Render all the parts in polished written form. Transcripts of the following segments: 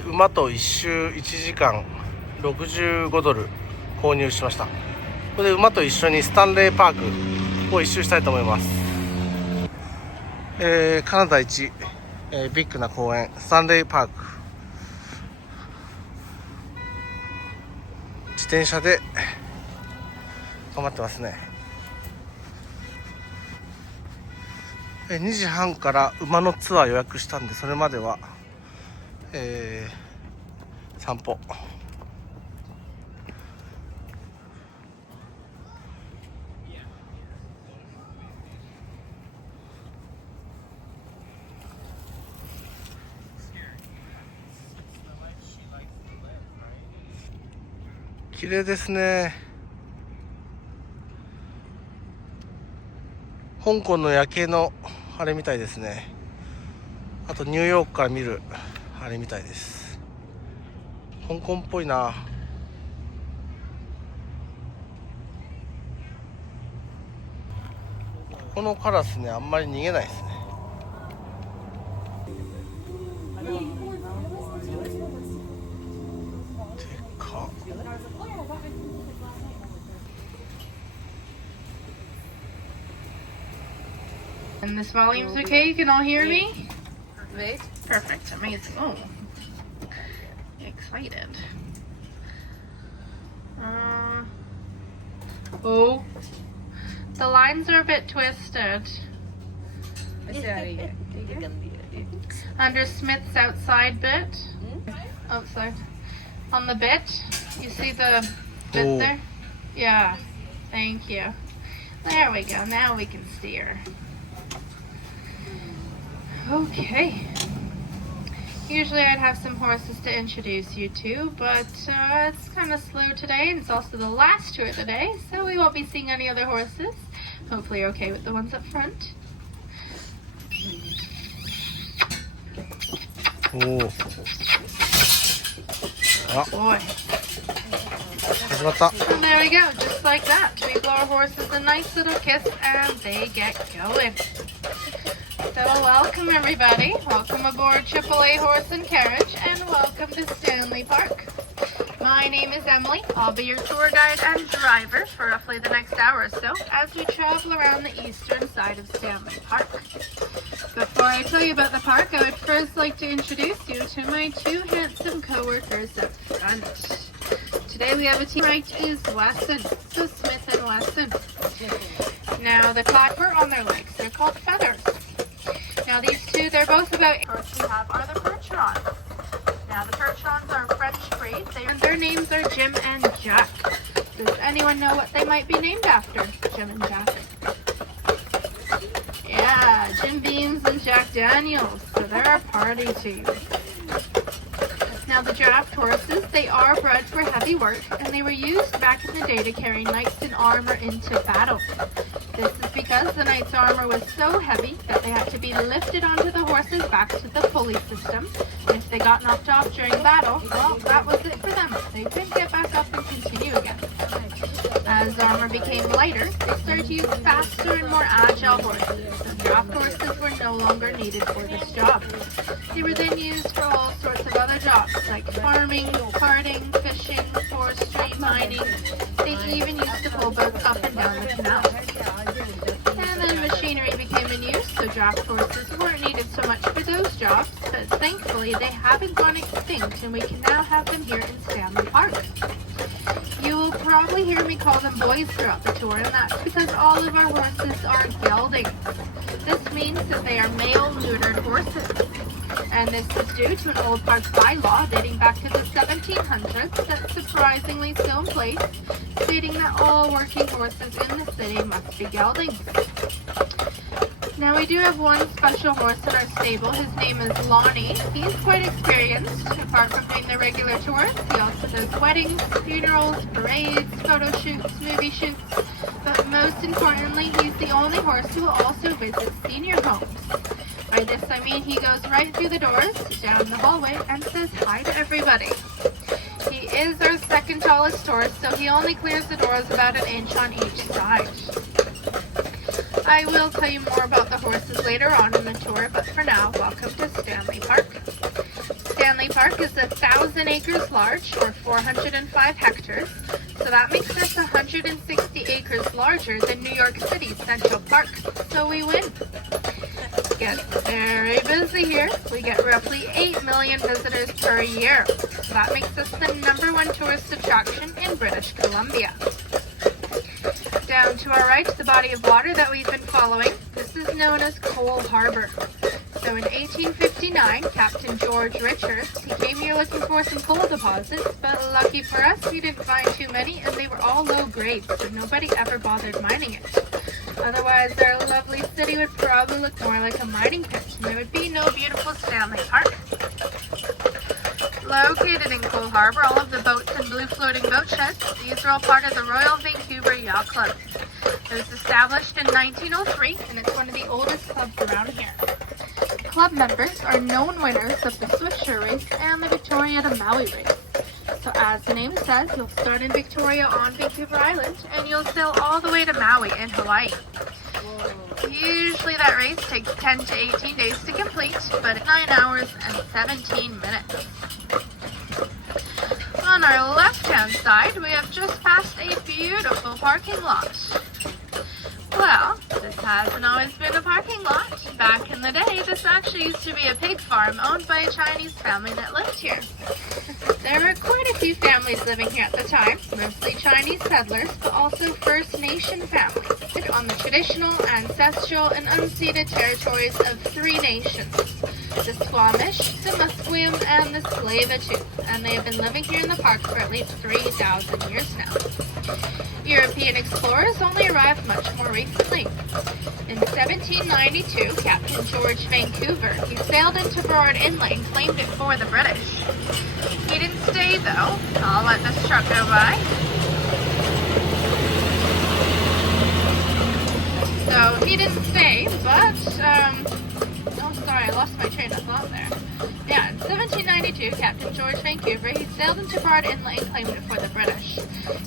馬と1周1時間65ドル購入しました。これで馬と一緒にスタンレーパークを一周したいと思います。カナダ一、ビッグな公園スタンレーパーク、自転車で頑張ってますね。2時半から馬のツアー予約したんで、それまでは、散歩。綺麗ですね。香港の夜景のあれみたいですね。あとニューヨークから見るあれみたいです。香港っぽいな。このカラスね、あんまり逃げないですね。でかっ。And this volume's okay? You can all hear me? Perfect. Amazing. Oh, excited. Oh, the lines are a bit twisted. Under Smith's outside bit. Outside. On the bit. You see the bit there? Yeah. Thank you. There we go. Now we can steer. Okay. Usually I'd have some horses to introduce you to, but it's kind of slow today, and it's also the last tour of the day, so we won't be seeing any other horses. Hopefully you're okay with the ones up front. Oh. Boy. And there we go, just like that. We blow our horses a nice little kiss and they get going. So welcome everybody. Welcome aboard AAA Horse and Carriage and welcome to Stanley Park. My name is Emily. I'll be your tour guide and driver for roughly the next hour or so as we travel around the eastern side of Stanley Park. Before I tell you about the park, I would first like to introduce you to my two handsome co-workers up front. Today we have a team. Right is Wesson, so Smith and Wesson. Now the clapper on their legs, they're called feathers. Now these two, they're both about. First we have are the Percherons. Now the Percherons are a French breed. Their names are Jim and Jack. Does anyone know what they might be named after? Jim and Jack. Yeah, Jim Beams and Jack Daniels. So they're a party team. Now the draft horses, they are bred for heavy work and they were used back in the day to carry knights in armor into battle. This is because the knight's armor was so heavy that they had to be lifted onto the horses back to the pulley system. And if they got knocked off during battle, well, that was it for them. They couldn't get back up and continue again. As armor became lighter, they started to use faster and more agile horses. And draft horses were no longer needed for this job. They were then used for all sorts of other jobs like farming, carting, fishing, forestry, mining. They even used to pull boats up and down the canal. And then machinery became in use, so draft horses weren't needed so much for those jobs, but thankfully they haven't gone extinct and we can now have them here in Stanley Park. You will probably hear me call them boys throughout the tour, and that's because all of our horses are geldings. This means that they are male-neutered horses. And this is due to an old park bylaw dating back to the 1700s that's surprisingly still in place, stating that all working horses in the city must be geldings. Now we do have one special horse in our stable. His name is Lonnie. He's quite experienced. Apart from doing the regular tours, he also does weddings, funerals, parades, photo shoots, movie shoots. But most importantly, he's the only horse who will also visit senior homes. By this I mean he goes right through the doors, down the hallway, and says hi to everybody. He is our second tallest horse, so he only clears the doors about an inch on each side. I will tell you more about the horses later on in the tour, but for now, welcome to Stanley Park. Stanley Park is 1,000 acres large, or 405 hectares, so that makes us 160 acres larger than New York City's Central Park, so we win. It gets very busy here. We get roughly 8 million visitors per year, so that makes us the #1 tourist attraction in British Columbia. Down to our right, the body of water that we've been following. This is known as Coal Harbor. So in 1859, Captain George Richards, he came here looking for some coal deposits, but lucky for us, we didn't find too many, and they were all low grade, so nobody ever bothered mining it. Otherwise, our lovely city would probably look more like a mining pit, and there would be no beautiful Stanley Park. Located in Coal Harbor, all of the boats and blue floating boat sheds, these are all part of the Royal Vancouver Yacht Club. It was established in 1903, and it's one of the oldest clubs around here. Club members are known winners of the Swiftsure race and the Victoria to Maui race. So as the name says, you'll start in Victoria on Vancouver Island, and you'll sail all the way to Maui in Hawaii. Usually that race takes 10 to 18 days to complete, but it's 9 hours and 17 minutes. On our left-hand side, we have just passed a beautiful parking lot. Well, this hasn't always been a parking lot. Back in the day, this actually used to be a pig farm owned by a Chinese family that lived here. There were quite a few families living here at the time, mostly Chinese settlers, but also First Nation families on the traditional, ancestral, and unceded territories of 3 nations: the Squamish, the Musqueam, and the Tsleil-Waututh, and they have been living here in the park for at least 3,000 years now. European explorers only arrived much more recently. In 1792, Captain George Vancouver, he sailed into Broad Inlet and claimed it for the British. He didn't stay though. I'll let this truck go by. So he didn't stay, but, oh sorry, I lost my train of thought there. Yeah, in 1792, Captain George Vancouver, he sailed into Broad Inlet and claimed it for the British.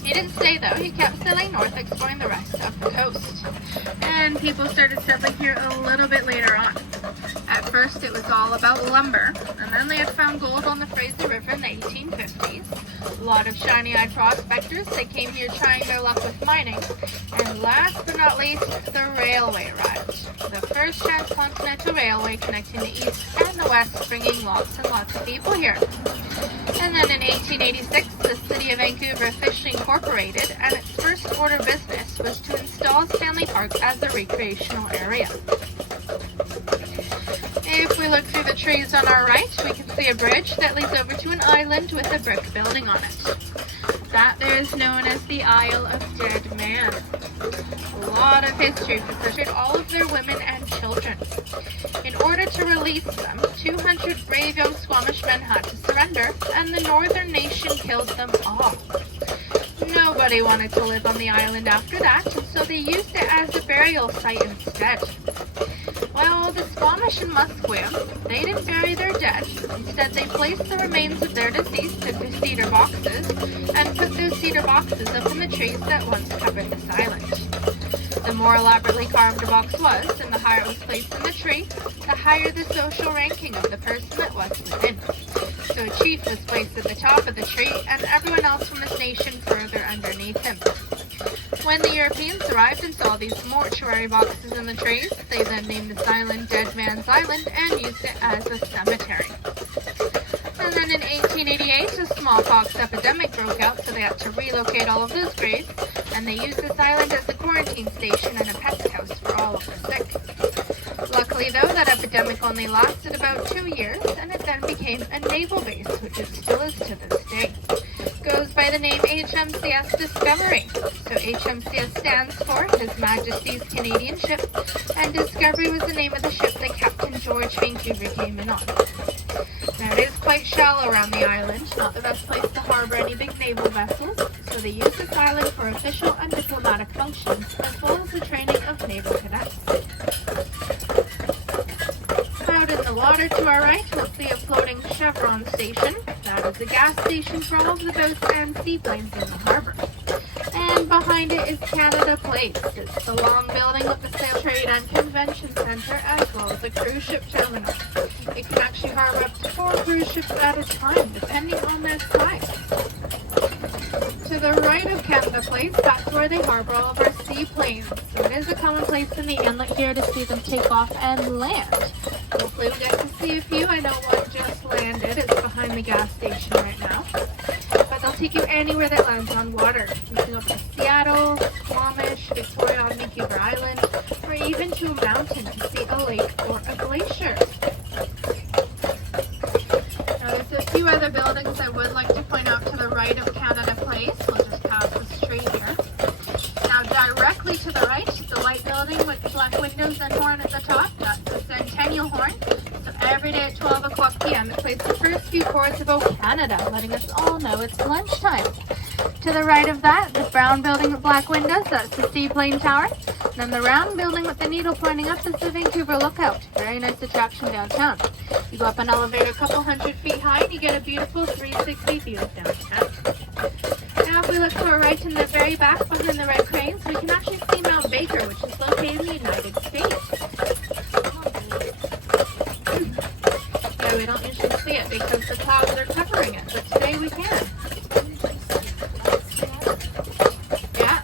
He didn't stay though, he kept sailing north, exploring the rest of the coast. And people started settling here a little bit later on. At first it was all about lumber, and then they had found gold on the Fraser River in the 1850s. A lot of shiny-eyed prospectors, they came here trying their luck with mining. And last but not least, the railway arrived. The first transcontinental railway connecting the east and the west, bringing lots and lots of people here. And then in 1886, the city of Vancouver officially incorporated, and its first order of business was to install Stanley Park as a recreational area. If we look through the trees on our right, we can see a bridge that leads over to an island with a brick building on it. That there is known as the Isle of Dead Man. A lot of history portrayed all of their women and children. In order to release them, 200 brave young Squamish men had to surrender, and the northern nation killed them all. Nobody wanted to live on the island after that, and so they used it as a burial site instead. Well, the Squamish and Musqueam, they didn't bury their dead. Instead, they placed the remains of their deceased into cedar boxes and put those cedar boxes up in the trees that once covered this island. The more elaborately carved a box was, and the higher it was placed in the tree, the higher the social ranking of the person that was within. So a chief was placed at the top of the tree, and everyone else from his nation further underneath him. When the Europeans arrived and saw these mortuary boxes in the trees, they then named this island Dead Man's Island and used it as a cemetery. And then in 1888, a smallpox epidemic broke out, so they had to relocate all of those graves, and they used this island as a quarantine station and a pest house for all of the sick. Luckily though, that epidemic only lasted about 2 years, and it then became a naval base, which it still is to this day. Goes by the name HMCS Discovery. So HMCS stands for His Majesty's Canadian Ship, and Discovery was the name of the ship that Captain George Vancouver came in on. Now it is quite shallow around the island, not the best place to harbor any big naval vessels, so they use this island for official and diplomatic functions, as well as the training of naval cadets. Out in the water to our right, we'll see a floating Chevron station. That is a gas station for all of the boats and seaplanes in the harbor. And behind it is Canada Place. It's the long building with the Sail Trade and Convention Center, as well as a cruise ship terminal. It can actually harbor up to 4 cruise ships at a time, depending on their size. To the right of Canada Place, that's where they harbor all of our seaplanes. So it is a common place in the inlet here to see them take off and land. Hopefully we'll get to see a few. I know one just landed. It's behind the gas station right now. But they'll take you anywhere that lands on water. You can go to Seattle, Squamish, Victoria on Vancouver Island, or even to a mountain to see a lake or a glacier. Now there's a few other buildings I would like to point out to the right of Canada Place. We'll just pass the street here. Now directly to the right, the white building with the black windows and horn at the top, that's the Centennial Horn. So every day at 12 o'clock p.m. it plays the first few chords of O Canada, letting us all know it's lunchtime. To the right of that, the brown building with black windows, that's the Seaplane Tower. Then the round building with the needle pointing up is the Vancouver Lookout. Very nice attraction downtown. You go up an elevator a couple hundred feet high and you get a beautiful 360 view of downtown. Now if we look to our right in the very back behind the red cranes, we can actually see Mount Baker, which is located in the United States. Yeah, we don't usually see it because the clouds are covering it, but today we can. Yeah.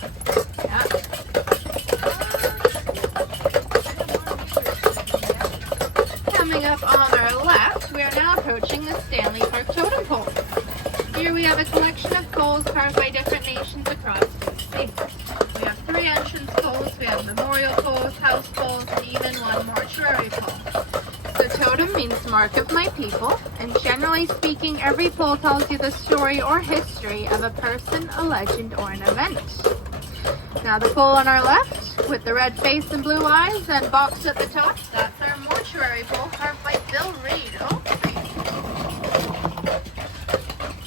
Coming up on our left, we are now approaching the Stanley Park totem pole. Here we have a collection of poles carved by different nations across the state. We have 3 entrance poles, we have memorial poles, house poles, and even one mortuary pole. So totem means mark of my people, and generally speaking, every pole tells you the story or history of a person, a legend, or an event. Now the pole on our left, with the red face and blue eyes and box at the top, that's our mortuary pole carved by Bill Reed. Oh,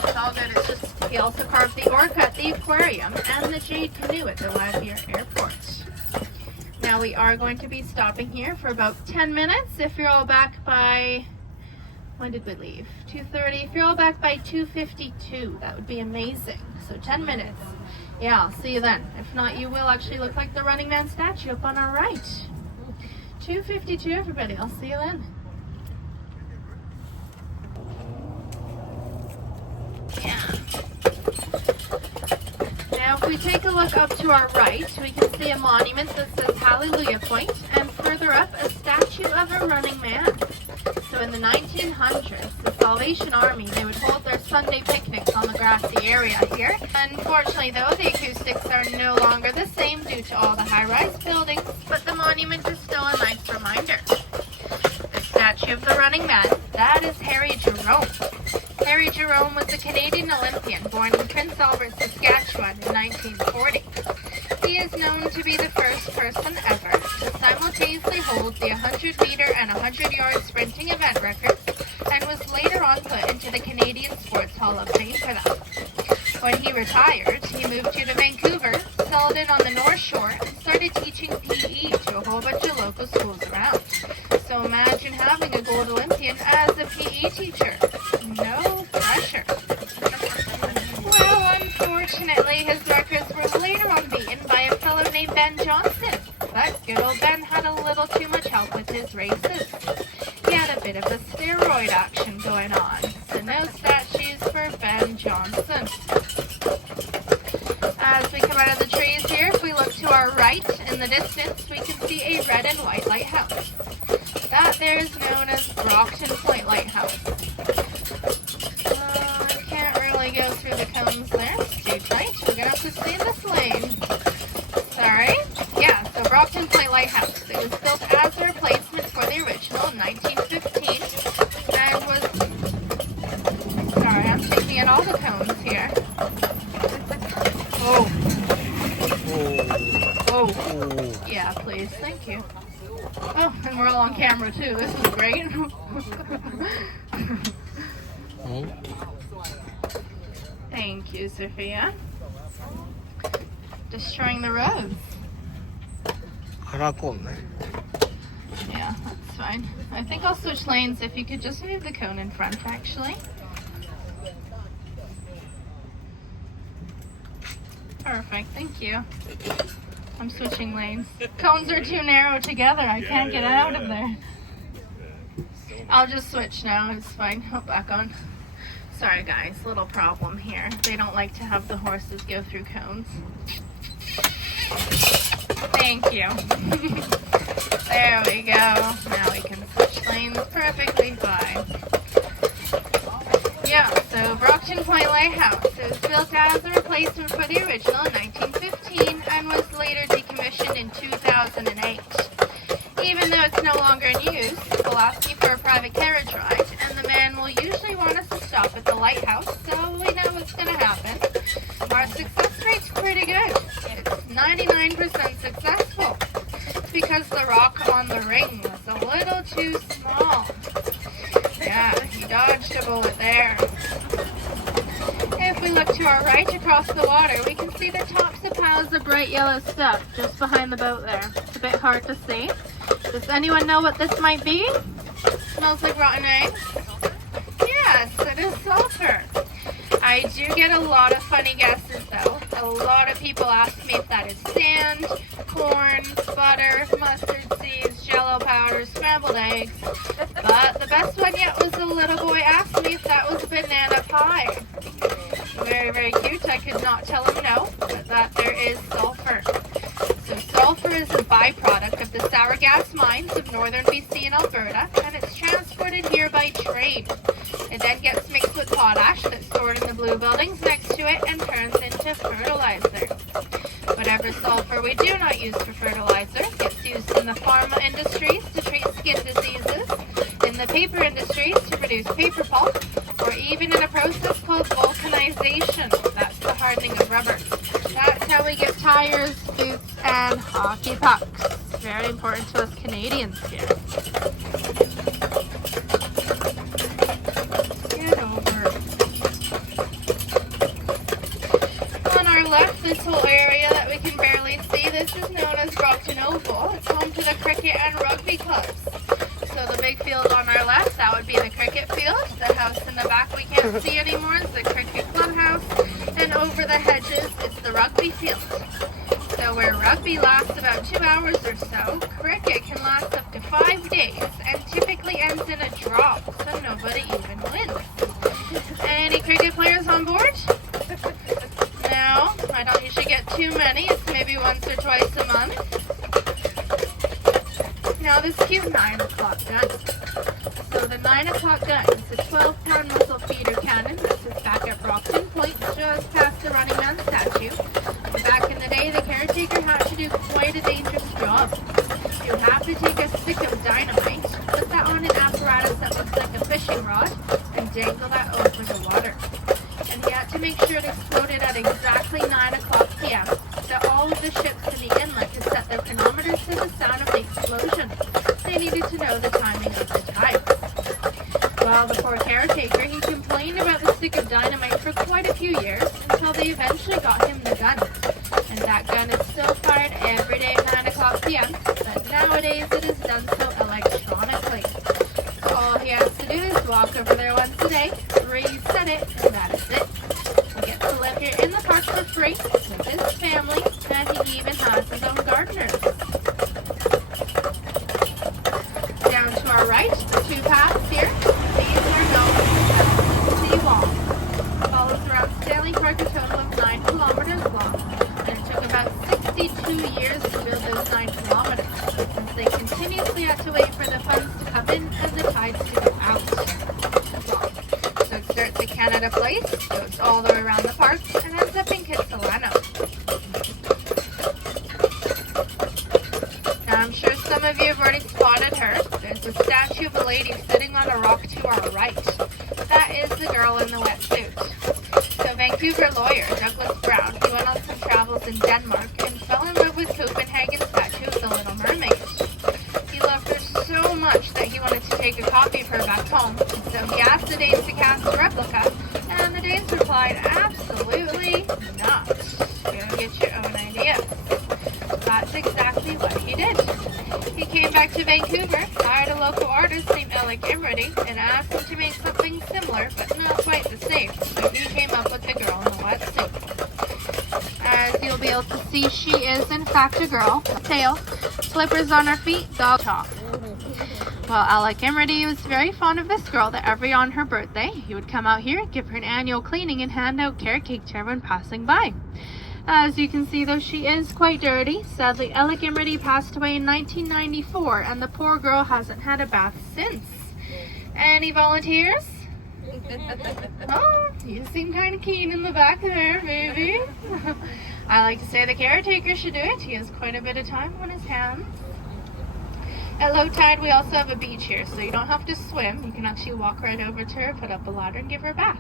it's all good. It's just, he also carved the orca at the aquarium and the jade canoe at the Lavier Airport. Now we are going to be stopping here for about 10 minutes. If you're all back by, when did we leave? 2:30. If you're all back by 2:52, that would be amazing. So 10 minutes. Yeah, I'll see you then. If not, you will actually look like the Running Man statue up on our right. 2:52, everybody. I'll see you then. Yeah. Now, if we take a look up to our right, we can see a monument that says Hallelujah Point, and further up, a statue of a running man. So in the 1900s, the Salvation Army, they would hold their Sunday picnics on the grassy area here. Unfortunately, though, the acoustics are no longer the same due to all the high-rise buildings, but the monument is still a nice reminder. The statue of the running man, that is Harry Jerome. Harry Jerome was a Canadian Olympian born in Prince Albert, Saskatchewan in 1940. He is known to be the first person ever to simultaneously hold the 100-meter and 100-yard sprinting event records, and was later on put into the Canadian Sports Hall of Fame for that. When he retired, he moved to Vancouver, settled in on the North Shore, and started teaching PE to a whole bunch of local schools around. So imagine having a gold Olympian as a PE teacher. No pressure. Well, unfortunately, his records were later on beaten by a fellow named Ben Johnson. But good old Ben had a little too much help with his races. He had a bit of a steroid action going on. So no statues for Ben Johnson. As we come out of the trees here, if we look to our right in the distance, we can see a red and white lighthouse. That there is known as Brockton Point Lighthouse. I can't really go through the cones there. It's too tight. We're going to have to stay in this lane. Sorry. Yeah, so Brockton Point Lighthouse. It was built as a replacement for the original in 1915 and was... Sorry, I'm taking in all the cones here. Oh. Yeah, please. Thank you. Oh, and we're all on camera too. This is great. Thank you, Sophia. Destroying the roads. Yeah, that's fine. I think I'll switch lanes if you could just move the cone in front, actually. Perfect, thank you. I'm switching lanes. Cones are too narrow together. I can't get out of there. I'll just switch now. It's fine. Oh, back on. Sorry guys, little problem here. They don't like to have the horses go through cones. Thank you. There we go. Now we can switch lanes perfectly fine. Yeah, so Brockton Point Lighthouse is built as a replacement for the original in 1915 and was later decommissioned in 2008. Even though it's no longer in use, we'll ask you for a private carriage ride, and the man will usually want us to stop at the lighthouse, so we know what's going to happen. Our success rate's pretty good. It's 99% successful. It's because the rock on the ring was a little too small. Yeah, he dodged a bullet there. If we look to our right across the water, we can see the tops of piles of bright yellow stuff just behind the boat there. It's a bit hard to see. Does anyone know what this might be? Smells like rotten eggs. Yes, it is sulfur. I do get a lot of funny guesses though. A lot of people ask me if that is sand, corn, butter, mustard seeds, jello powder, scrambled eggs. But the best one yet was a little boy asked me if that was banana pie. Very, very cute. I could not tell him no, but that there is sulfur. So sulfur is a byproduct of the sour gas mines of northern BC and Alberta, and it's transported here by train. It then gets mixed with potash that's stored in the blue buildings next to it and turns into fertilizer. Whatever sulfur we do not use for fertilizer gets used in the pharma industries to treat skin diseases, in the paper industries to produce paper pulp, or even in a process called vulcanization. That's the hardening of rubber. That's how we get tires, boots, and hockey pucks. Very important to us Canadians here. Get over. On our left, this whole area that we can barely see, this is known as Brockton Oval. It's home to the cricket and rugby clubs. So the big field on our left, that would be the cricket field. The house in the back we can't see anymore is the cricket clubhouse. And over the hedges, it's the rugby field. So where rugby lasts about 2 hours or so, cricket can last up to 5 days and typically ends in a draw, so nobody even wins. Any cricket players on board? No, I don't usually get too many. It's maybe once or twice a month. Now this cute 9 o'clock gun. So the 9 o'clock gun is a 12-pound muzzle feeder cannon that sits back at Brockton Point, just past the Running Man statue. Back in the day, the caretaker had to do quite a dangerous job. You have to take a stick of dynamite, put that on an apparatus that looks like a fishing rod, and dangle that over the water. And he had to make sure it exploded at exactly 9 o'clock p.m. so all of the ships in the inlet could set their chronometers to the sound of the explosion. They needed to know the timing of the tides. Well, the poor caretaker, he complained about the stick of dynamite for quite a few years until they eventually got him the gun. And that gun is still fired every day at 9 o'clock p.m., but nowadays it is done so electronically. So all he has to do is walk over there once a day, reset it, and that is it. He gets to live here in the park for free with his family, and he even has his own gardeners. Down to our right, the 2 paths here. These are known as the seawall. It follows around Stanley Park, a total of 9 kilometers long. And it took about 62 years to build those 9 kilometers, since they continuously had to wait for the funds to come in and the tides to go out. So it starts at Canada Place, goes all the way around the park, and ends up in Kitsilano. Now I'm sure some of you have already spotted her. There's a statue of a lady sitting on a rock to our right. That is the girl in the wetsuit. So Vancouver lawyer Douglas Brown, he went on some travels in Denmark and fell in love with Copenhagen's statue of the Little Mermaid. He loved her so much that he wanted to take a copy of her back home. So he asked the Danes to cast a replica, and the Danes replied, absolutely not. Go get your own idea. That's exactly what he did. He came back to Vancouver, hired a local artist named Alec Imrity, and asked him to make something similar, but not quite the same. So he came up with the girl in the wetsuit. As you see, she is in fact a girl. Tail, slippers on her feet, dog top. Well, Alec Emery was very fond of this girl that every on her birthday, he would come out here, give her an annual cleaning, and hand out carrot cake to everyone passing by. As you can see, though, she is quite dirty. Sadly, Alec Emery passed away in 1994, and the poor girl hasn't had a bath since. Any volunteers? Oh, you seem kind of keen in the back there, baby. I like to say the caretaker should do it. He has quite a bit of time on his hands. At low tide, we also have a beach here, so you don't have to swim. You can actually walk right over to her, put up a ladder, and give her a bath.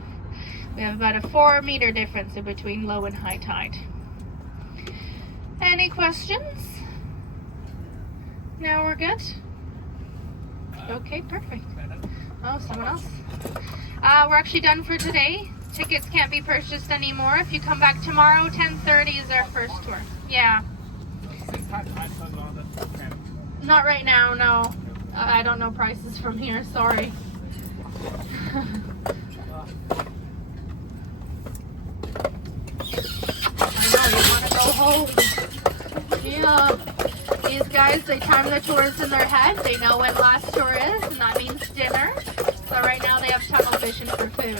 We have about a 4-meter difference in between low and high tide. Any questions? Now we're good? Okay, perfect. Oh, someone else? We're actually done for today. Tickets can't be purchased anymore. If you come back tomorrow, 10:30 is our first tour. Yeah. Not right now, no. I don't know prices from here, sorry. I know, you want to go home. Yeah. These guys, they time the tours in their head. They know when last tour is, and that means dinner. So right now they have tunnel vision for food.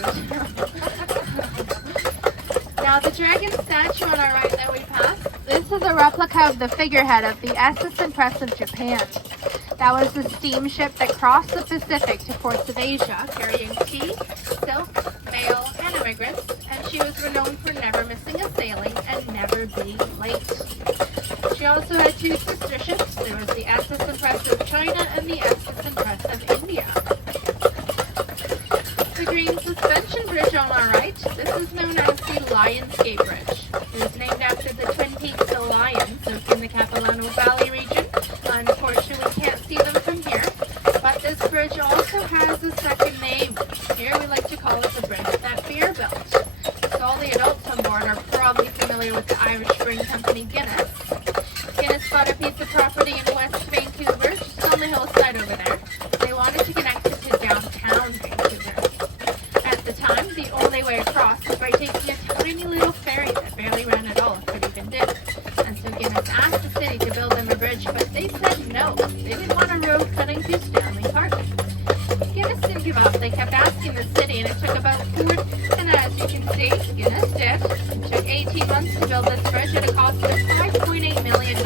Now the dragon statue on our right that we passed, this is a replica of the figurehead of the SS Empress of Japan. That was the steamship that crossed the Pacific to ports of Asia, carrying tea, silk, mail, and immigrants, and she was renowned for never missing a sailing and never being late. She also had 2 sister ships. There was the SS Empress of China and the SS Empress of India. The green suspension bridge on our right, this is known as the Lionsgate Bridge. It was named after the Twin Peaks of lions in the Capilano Valley region. Unfortunately, we can't see them from here, but this bridge also has a second name. Here we like to call it the Bridge That Beer Built. So all the adults on board are probably familiar with the Irish brewing company Guinness. Guinness bought a piece of property in West Vancouver, just on the hillside over there. They wanted to connect it to downtown Vancouver. At the time, the only way across was by taking a tiny little ferry that barely ran at all, if it even did. And so Guinness asked the city to build them a bridge, but they said no. They didn't want a road cutting through Stanley Park. Guinness didn't give up. They kept asking the city, and it took about 4, and as you can see, Guinness did. It took 18 months to build this bridge at a cost of $5.8 million.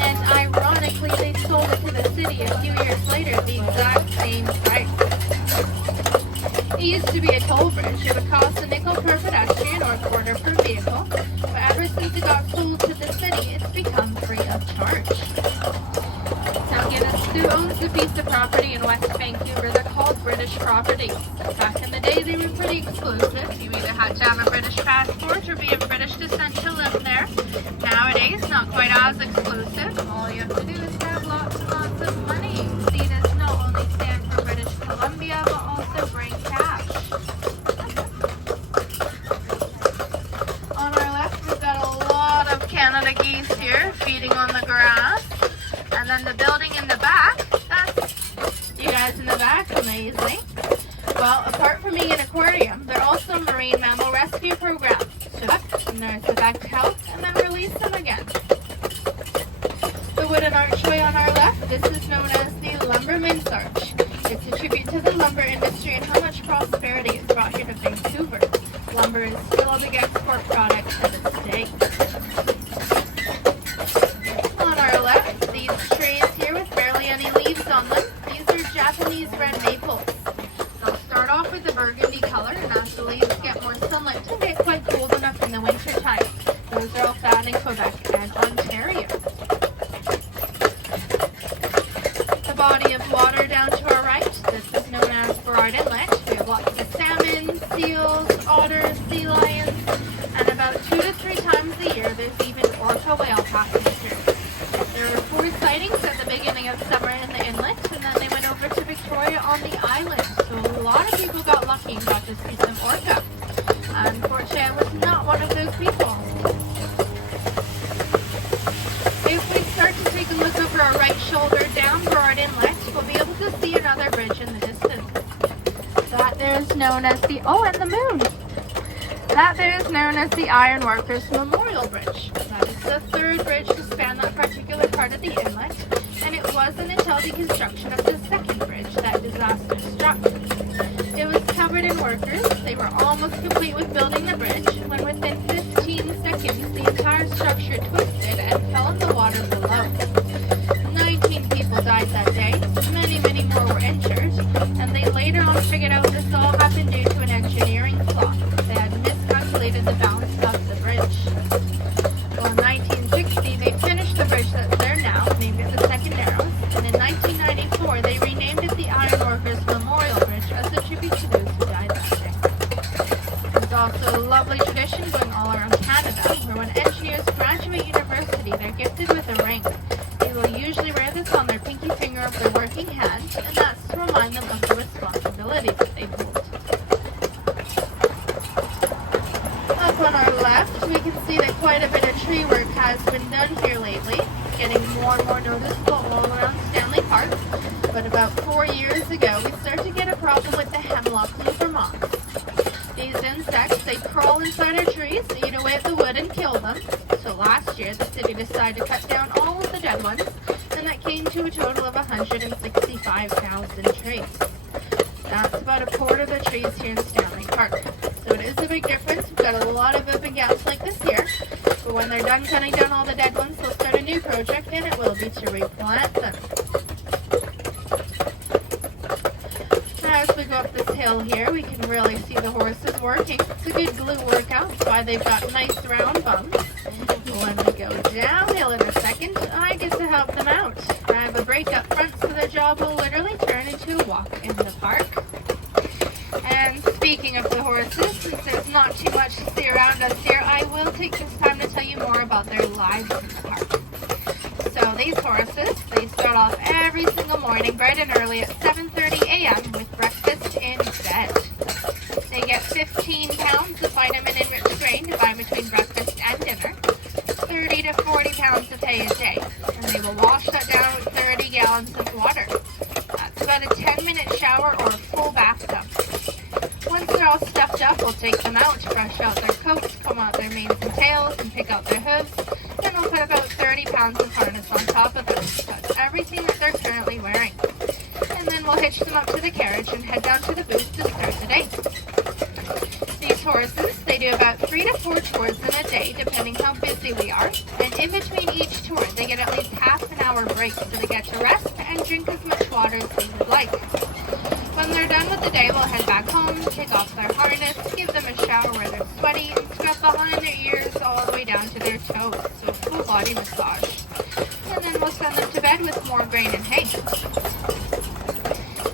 And ironically, they sold it to the city a few years later at the exact same price. It used to be a toll bridge. It would cost a nickel per pedestrian or $0.25 per vehicle. But ever since it got sold to the city, it's become free of charge. Now Guinness, who owns a piece of property in West Vancouver, they're called British properties. Back in the day, they were pretty exclusive. You either had to have a British passport or be of British descent to live there. Nowadays, not quite as exclusive. All you have to do is have lots and lots of money. See, does not only stand for British Columbia, but also bring cash. On our left, we've got a lot of Canada geese here feeding on the grass. And then the building in the back, that's you guys in the back, amazing. Well, apart from being an aquarium, they're also a marine mammal rescue program. And there's the back to health, and then release them again. The wooden archway on our left, this is known as the Lumberman's Arch. It's a tribute to the lumber industry and how much prosperity it's brought here to Vancouver. Lumber is still a big export product to this day. On our left, these trees here with barely any leaves on them, these are Japanese red maples. They'll start off with a burgundy color, and as the leaves get more sunlight, they'll get quite cold enough in the winter time. Those are all found in Quebec and Ontario. The body of water down to our right, this is known as Burrard Inlet. We have lots of salmon, seals, otters, sea lions, and about 2 to 3 times a year there's even orca whale passing through. There were 4 sightings at the beginning of summer in the inlet, and then they went over to Victoria on the island. So a lot of people got lucky and got to see some orca. Unfortunately, I was not one of those people. If we start to take a look over our right shoulder down Burrard Inlet, we'll be able to see another bridge in the distance. That there is known as the, and the moon. That there is known as the Ironworkers Memorial Bridge. That is the third bridge to span that particular part of the inlet, and it wasn't until the construction of the second bridge that disaster struck. It was covered in workers. They were almost complete with building the bridge when within 15 seconds the entire structure twisted and fell in the water below. 19 people died that day. Many more were injured, and they later on figured out this all happened due to an engineering flaw. They had miscalculated the balance of the bridge. Well, in 1960, they finished the bridge that's there now, named it the Second Narrows, and in 1994, they renamed it the Ironworkers Memorial Bridge as a tribute to those who died that day. There's also a lovely tradition going all around Canada, where when engineers graduate university, they're gifted with a ring. They will usually wear this on their pinky finger of their working hand, and that's to remind them of the responsibility that they hold. Up on our left, we can see that quite a bit of tree work has been done here lately, getting more and more noticeable all around Stanley Park. But about 4 years ago, we started to get a problem with the hemlock leaver moths. These insects, they crawl inside our trees, eat away at the wood, and kill them. So last year, the city decided to cut down all of the dead ones, and that came to a total of 165,000 trees. That's about a quarter of the trees here in Stanley Park. So it is a big difference. We've got a lot of open gaps like this here. But when they're done cutting down all the dead ones, they'll start a new project, and it will be to replant them. As we go up this hill here, we can really see the horses working. It's a good glute workout. That's why they've got nice round bumps. When we go downhill in a second, I get to help them out. I have a break up front, so the job will literally turn into a walk in the park. And speaking of the horses, since there's not too much to see around us here, I will take this time to tell you more about their lives in the park. So these horses, they start off every single morning bright and early at 7:30 a.m. with breakfast in bed. They get 15 pounds of vitamin-enriched grain to buy between breakfast and dinner, 30 to 40 pounds of hay a day, and they will wash that down with 30 gallons of water. That's about a 10-minute shower or a full bathtub. Once they're all stuffed up, we'll take them out to brush out their coats, comb out their manes and tails, and pick out their hooves. Then we'll put about 30 pounds of harness on top of them. That's everything that they're currently wearing. And then we'll hitch them up to the carriage and head down to the booth to start the day. These horses, they do about 3 to 4 tours in a day, depending how busy we are. And in between each tour, they get at least half an hour break, so they get to rest and drink as much water as they would like. When they're done with the day, we'll head back home, take off their harness, give them a shower where they're sweaty, and scrub behind their ears all the way down to their toes, so full body massage. And then we'll send them to bed with more grain and hay.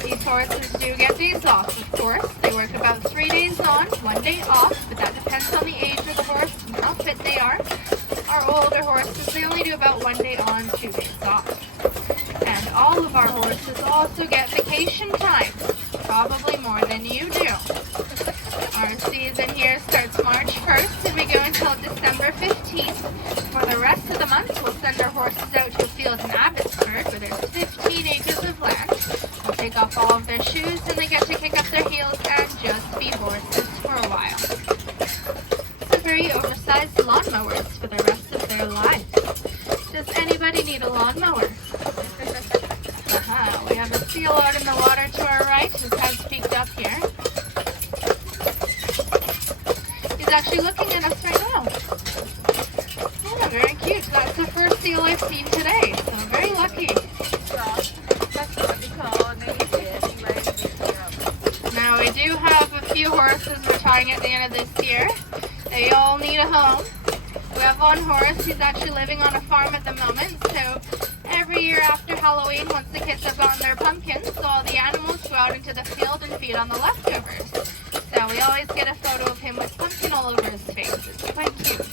These horses do get days off, of course. They work about 3 days on, 1 day off, but that depends on the age of the horse and how fit they are. Our older horses, they only do about 1 day on, 2 days off. And all of our horses also get vacation time, probably more than you do. Our season here starts March 1st and we go until December 15th. For the rest of the month, we'll send our horses out to a field in Abbotsford where there's 15 acres of land. We'll take off all of their shoes and they get to kick up their heels and just be horses for a while. Some very oversized lawnmowers for the rest of their lives. Does anybody need a lawnmower? We have a seal out in the water to our right. His head's peeked up here. He's actually looking at us right now. Yeah, very cute. That's the first seal I've seen today, so very lucky. That's what we call a native. Now we do have a few horses retiring at the end of this year. They all need a home. We have one horse who's actually living on a farm at the moment, so every year after Halloween, once the kids have gotten their pumpkins, all the animals go out into the field and feed on the leftovers. So we always get a photo of him with pumpkin all over his face. It's quite cute.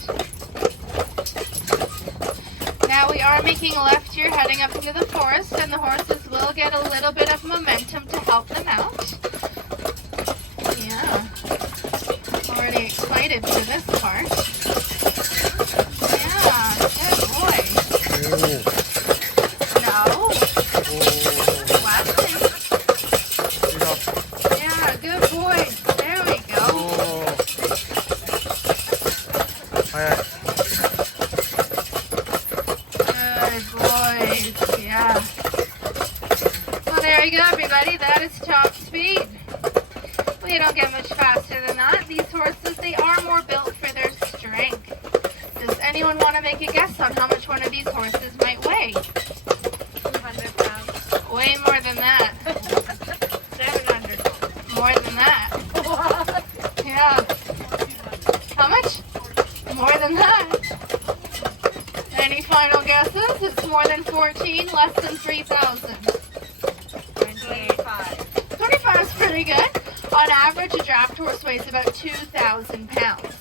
Now we are making a left here, heading up into the forest, and the horses will get a little bit of momentum to help them out. Yeah. Already excited for this part. Yeah, good boy. No. Watching. Yeah, good boy. There we go. horses, they are more built for their strength. Does anyone want to make a guess on how much one of these horses might weigh? 200 pounds. Way more than that. 700. More than that. Yeah. How much? More than that. Any final guesses? It's more than 14, less than 3,000. 25. 25 is pretty good. On average, a draft horse weighs about 2,000 pounds.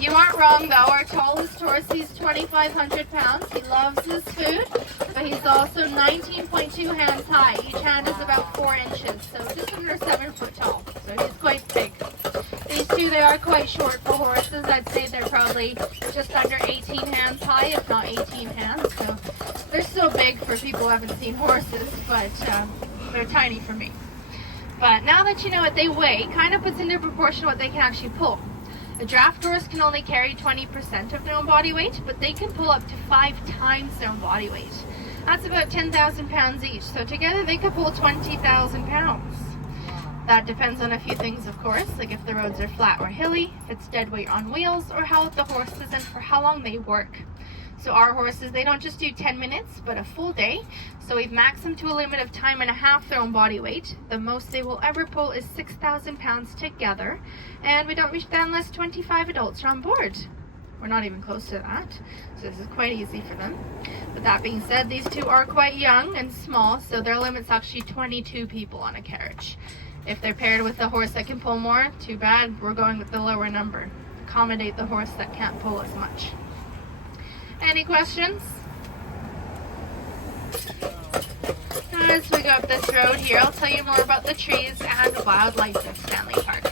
You aren't wrong, though. Our tallest horse, he's 2,500 pounds. He loves his food, but he's also 19.2 hands high. Each hand is about 4 inches, so just under 7 foot tall. So he's quite big. These two, they are quite short for horses. I'd say they're probably just under 18 hands high, if not 18 hands. So they're still big for people who haven't seen horses, but they're tiny for me. But now that you know what they weigh, kind of puts into proportion what they can actually pull. A draft horse can only carry 20% of their own body weight, but they can pull up to 5 times their own body weight. That's about 10,000 pounds each. So together they could pull 20,000 pounds. That depends on a few things, of course, like if the roads are flat or hilly, if it's dead weight on wheels, or how the horse is and for how long they work. So our horses, they don't just do 10 minutes, but a full day. So we've maxed them to a limit of time and a half their own body weight. The most they will ever pull is 6,000 pounds together. And we don't reach that unless 25 adults are on board. We're not even close to that. So this is quite easy for them. But that being said, these two are quite young and small, so their limit's actually 22 people on a carriage. If they're paired with a horse that can pull more, too bad, we're going with the lower number. Accommodate the horse that can't pull as much. Any questions? As we go up this road here, I'll tell you more about the trees and wildlife in Stanley Park.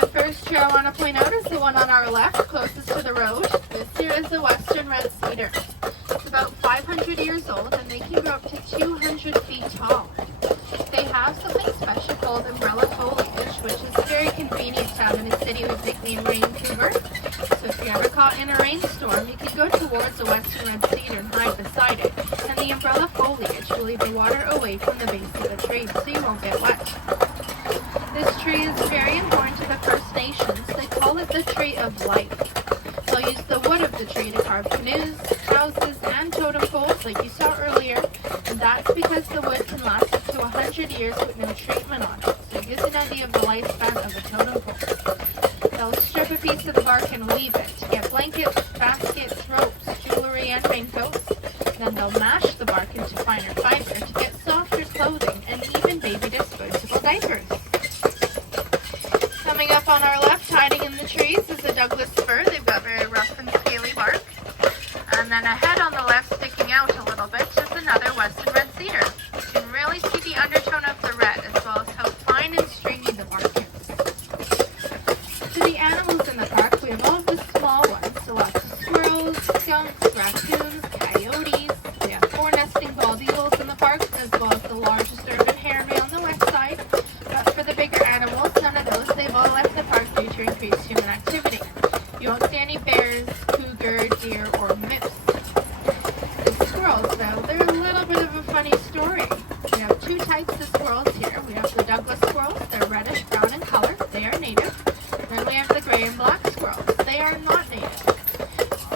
The first tree I want to point out is the one on our left, closest to the road. This here is the western red cedar. It's about 500 years old and they can grow up to 200 feet tall. They have something special called umbrella foliage, which is very convenient to have in a city like me in Vancouver. So if you're ever caught in a rainstorm, you can go towards the western red cedar and hide beside it. And the umbrella foliage will leave the water away from the base of the tree, so you won't get wet. This tree is very important to the First Nations. They call it the tree of life. They'll use the wood of the tree to carve canoes, houses, and totem poles like you saw earlier. And that's because the wood can last up to 100 years with no treatment on it. So it gives an idea of the lifespan of a totem pole. They'll strip a piece of the bark and weave it to get blankets, baskets, ropes, jewelry, and raincoats. Then they'll mash the bark into finer fiber to get softer clothing and even baby disposable diapers. Coming up on our left, hiding in the trees, is a Douglas fir. They've got very rough and scaly bark. And then ahead on the left, sticking out a little bit, is another western red cedar. You can really see the undertone of the red, as well as how fine and stringy the bark is. For the animals in the park, we have all of the small ones, so lots of squirrels, skunks, raccoons, coyotes. We have 4 nesting bald eagles in the park, as well as the largest urban hare on the west side. But for the bigger animals, none of those, they've all left the park due to increased human activity. You won't see any bears, cougar, deer, or moose. The squirrels, though, they're a little bit of a funny story. We have 2 types of squirrels here. We have the Douglas squirrels. They're reddish brown in color. They are native. Then we have the gray and black squirrels. They are not native.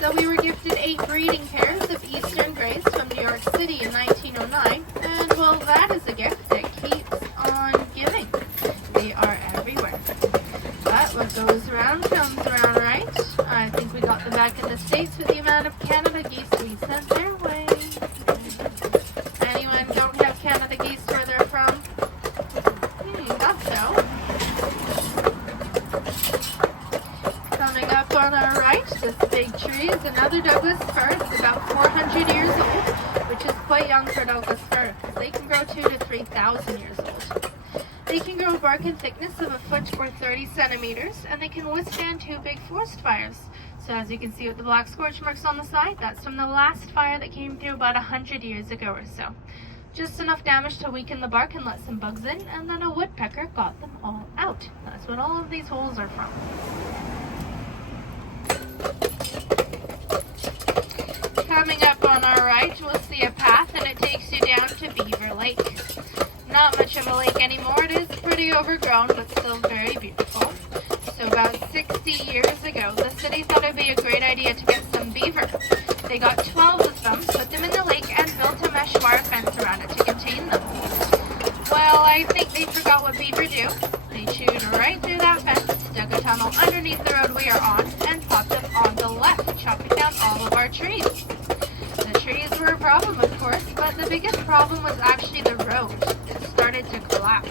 So we were gifted 8 breeding pairs of eastern grays from New York City in 1909. And, well, that is a gift that keeps on giving. They are everywhere. But what goes around comes around, right? I think we got them back in the States with the amount of Canada geese we sent their way. Anyone don't have Canada geese where they're from? Thought so. Coming up on our right, this big tree is another Douglas fir. It's about 400 years old, which is quite young for Douglas fir, because they can grow 2,000 to 3,000 years old. They can grow bark in thickness of a foot or 30 centimeters, and they can withstand 2 big forest fires. So as you can see with the black scorch marks on the side, that's from the last fire that came through about 100 years ago or so. Just enough damage to weaken the bark and let some bugs in, and then a woodpecker got them all out. That's what all of these holes are from. Coming up on our right, we'll see a path, and it takes you down to Beaver Lake. Not much of a lake anymore. It is pretty overgrown, but still very beautiful. So about 60 years ago, the city thought it'd be a great idea to get some beaver. They got 12 of them, put them in the lake, and built a mesh wire fence around it to contain them. Well, I think they forgot what beaver do. They chewed right through that fence, dug a tunnel underneath the road we are on, and popped up on the left, chopping down all of our trees. The trees were a problem, of course, but the biggest problem was actually the road. It started to collapse.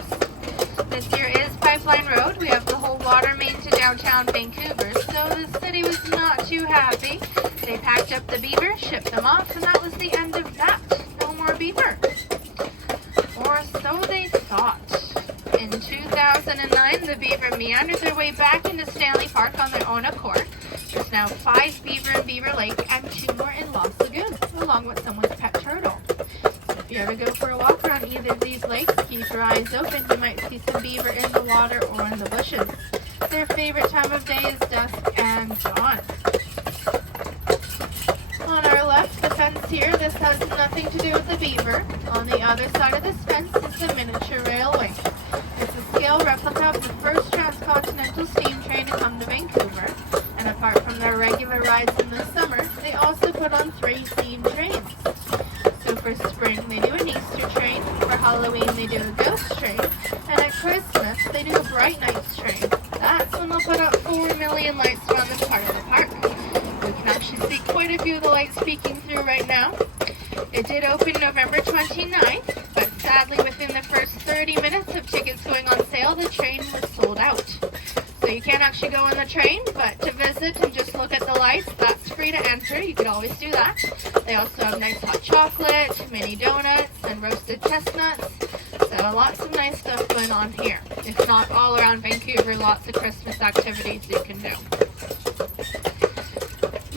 This here is Pipeline Road. We have the whole water main to downtown Vancouver, so the city was not too happy. They packed up the beaver, shipped them off, and that was the end of that. No more beaver. Or so they thought. In 2009, the beaver meandered their way back into Stanley Park on their own accord. There's now 5 beaver in Beaver Lake and 2 more in Lost Lagoon, along with someone's pet turtle. So if you ever go for a walk around either of these lakes, keep your eyes open. You might see some beaver in the water or in the bushes. Their favorite time of day is dusk and dawn. On our left, the fence here, this has nothing to do with the beaver. On the other side of this fence is the miniature railway. It's a scale replica of the first transcontinental steam train to come to Vancouver. And apart from their regular rides in the summer, they also put on 3 themed trains. So for spring, they do an Easter train. For Halloween, they do a ghost train. And at Christmas, they do a Bright Nights train. That's when they'll put up 4 million lights around this part of the park. We can actually see quite a few of the lights peeking through right now. It did open November 29th, but sadly within the first 30 minutes of tickets going on sale, the train was sold out. So you can't actually go on the train, but to visit and just look at the lights, that's free to enter. You could always do that. They also have nice hot chocolate, mini donuts, and roasted chestnuts. So lots of nice stuff going on here. If not all around Vancouver, lots of Christmas activities you can do.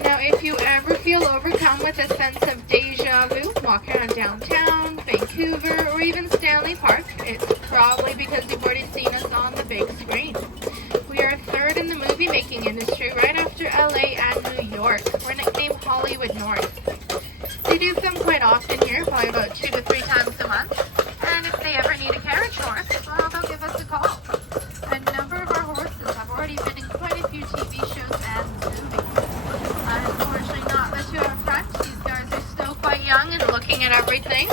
Now, if you ever feel overcome with a sense of deja vu, walking around downtown, Vancouver, or even Stanley Park, it's probably because you've already seen us on the big screen. We are 3rd in the movie making industry, right after LA and New York. We're nicknamed Hollywood North. They do film quite often here, probably about 2 to 3 times a month. And if they ever need a carriage horse, well, they'll give us a call. A number of our horses have already been in quite a few TV shows and movies. Unfortunately, not the 2 up front. These guys are still quite young and looking at everything,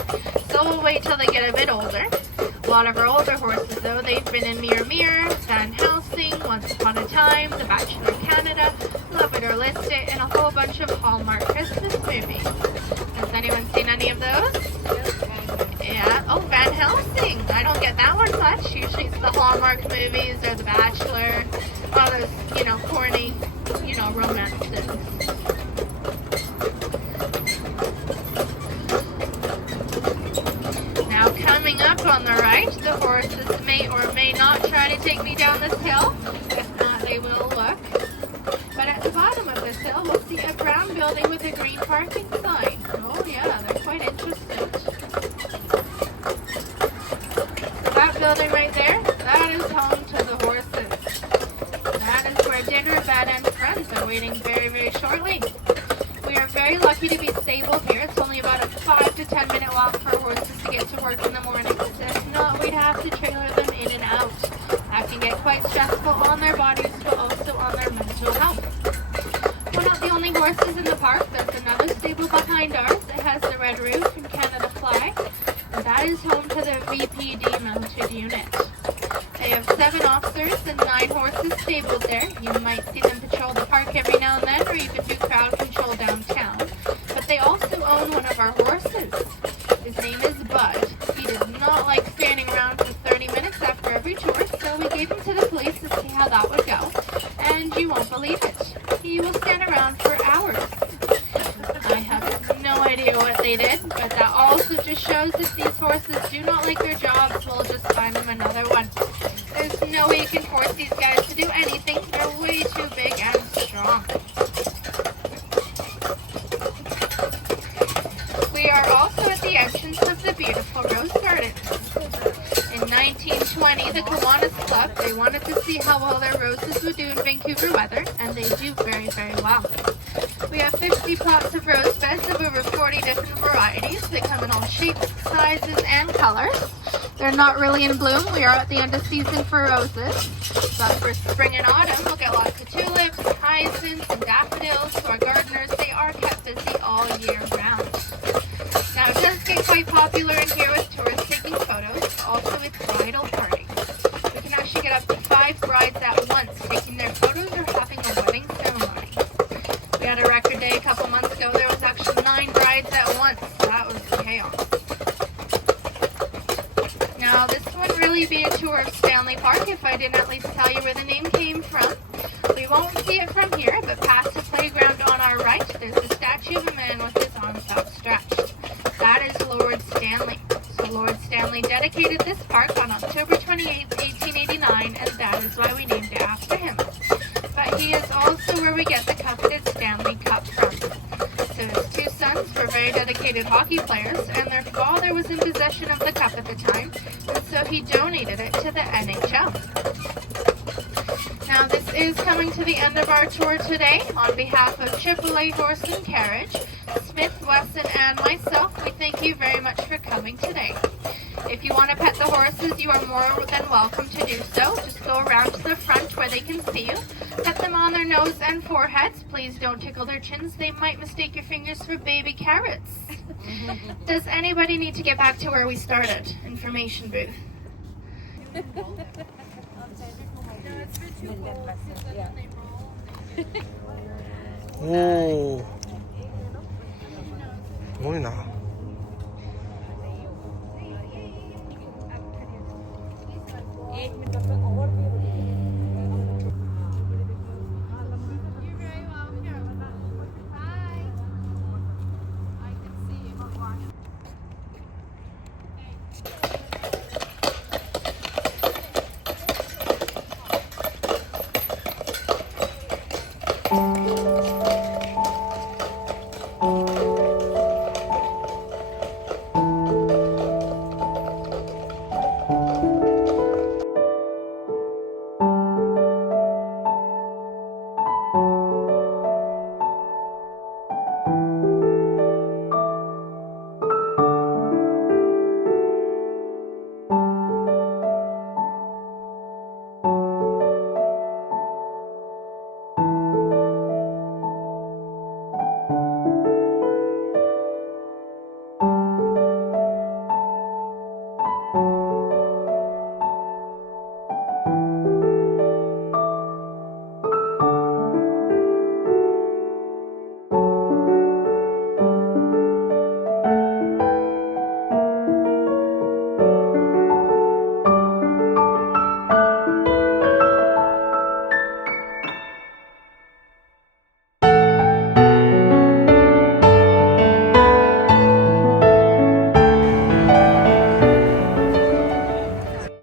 so we'll wait till they get a bit older. A lot of our older horses, though, they've been in Mirror Mirror, Van Helsing, Once Upon a Time, The Bachelor of Canada, Love It or List It, and a whole bunch of Hallmark Christmas movies. Has anyone seen any of those? Yeah. Oh, Van Helsing. I don't get that one much. Usually it's the Hallmark movies or The Bachelor, all those, corny, romances. Now coming up on the right, the horses may or may not try to take me down this hill. If not, they will look. But at the bottom of this hill, we'll see a brown building with a green parking sign. Oh yeah, they're quite interested. That building right there, that is home to the horses. That is where dinner, bed, and friends are waiting very, very shortly. We are very lucky to be stable here. It's only about a 5 to 10 minute walk for horses to get to work in the morning. If not, we'd have to trailer them in and out. That can get quite stressful on their bodies, but also on their mental health. We're not the only horses in the park. There's another stable behind ours. It has the red roof and Canada flag. And that is home to the VPD mounted unit. They have 7 officers and 9 horses stabled there. You might see them patrol the park every now and then, or even do crowd control downtown. But they also own one of our horses. His name is Bud. He does not like standing around for 30 minutes after every tour, so we gave him to the police to see how that would go. And you won't believe it. He will stand around for hours. I have no idea what they did, but that also just shows if these horses do not like their jobs, we'll just find them another one. There's no way you can force these guys to do anything. They're way too big and strong. We are also at the entrance of the beautiful Rose Garden. In 1920, the Kiwanis Club, they wanted to see how well their roses would do in Vancouver weather, and they do very, very well. We have 50 plots of rose beds of over 40 different varieties. They come in all shapes, sizes, and colors. They're not really in bloom. We are at the end of season for roses. But for spring and autumn, we'll get lots of tulips, hyacinths, and daffodils. So our gardeners, they are kept busy all year round. Now, it does get quite popular in here with tourists taking photos, also with bridal parties. We can actually get up to 5 brides at once taking their photos or having a wedding ceremony. We had a record day a couple months ago. There was actually 9 brides at once. So that was chaos. Now, this wouldn't really be a tour of Stanley Park if I didn't at least tell you where the name came from. We won't see it from here, but past the playground on our right, there's a statue of a man with his arms outstretched. That is Lord Stanley. So Lord Stanley dedicated this park on October 28, 1889, and that is why we named it after him. But he is also where we get the coveted Stanley Cup from. So his 2 sons were very dedicated hockey players, and their father was in possession of the cup at the time, and so he donated it to the NHL. Now, this is coming to the end of our tour today. On behalf of AAA Horse and Carriage, Smith, Wesson, and myself, we thank you very much for coming today. If you want to pet the horses, you are more than welcome to do so. Just go around to the front where they can see you. Pet them on their nose and foreheads. Please don't tickle their chins. They might mistake your fingers for baby carrots. Does anybody need to get back to where we started? Information booth. Oh. すごいな。